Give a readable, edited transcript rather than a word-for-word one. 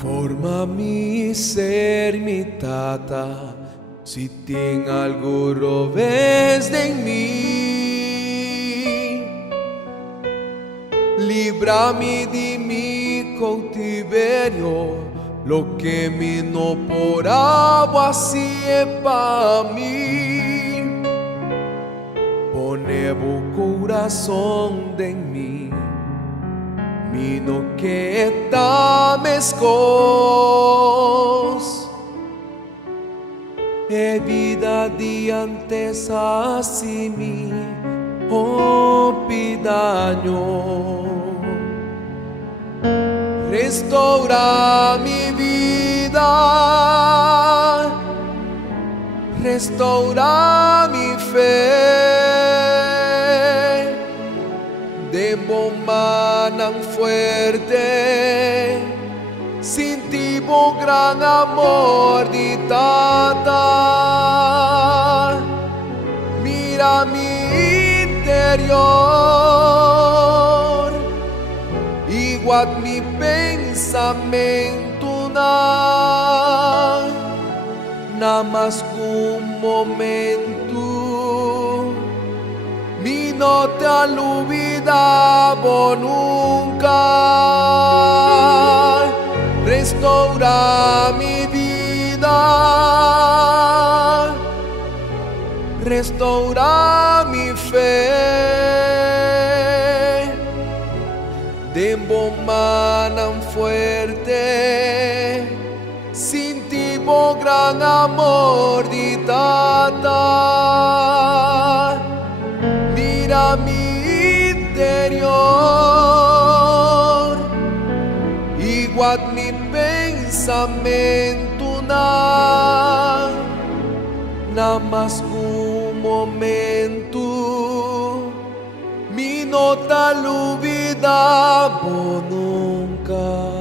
Forma mi ser, mi tata, si tem algo robes de mí. Libra-me de mi cautiverio, lo que me no por agua así es para mí. Pone o corazón de mí. Mino que tamescos e vida de antes así mi pidaño. Restaura mi vida, restaura mi fe. De bomba tan fuerte, sin ti bo gran amor de tata. Mira mi interior, igual mi pensamento nada más un momento. Mi no te olvidaba nunca. Restaura mi vida, restaura mi fe. De bomba tan fuerte, sin ti bo gran amor de tata. Mira mi interior, igual mi pensamento nada más un momento. Mi no te olvidaba nunca.